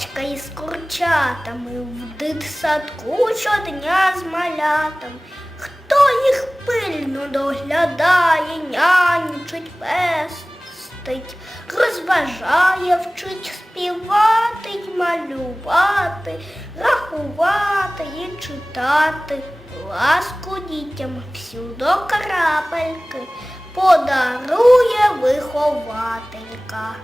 Із курчатами в дитсадку щодня з малятами. Хто їх пильно доглядає, нянючить, пестить, розважає, вчить співати й малювати, рахувати і читати, ласку дітям всю до крапельки подарує вихователька.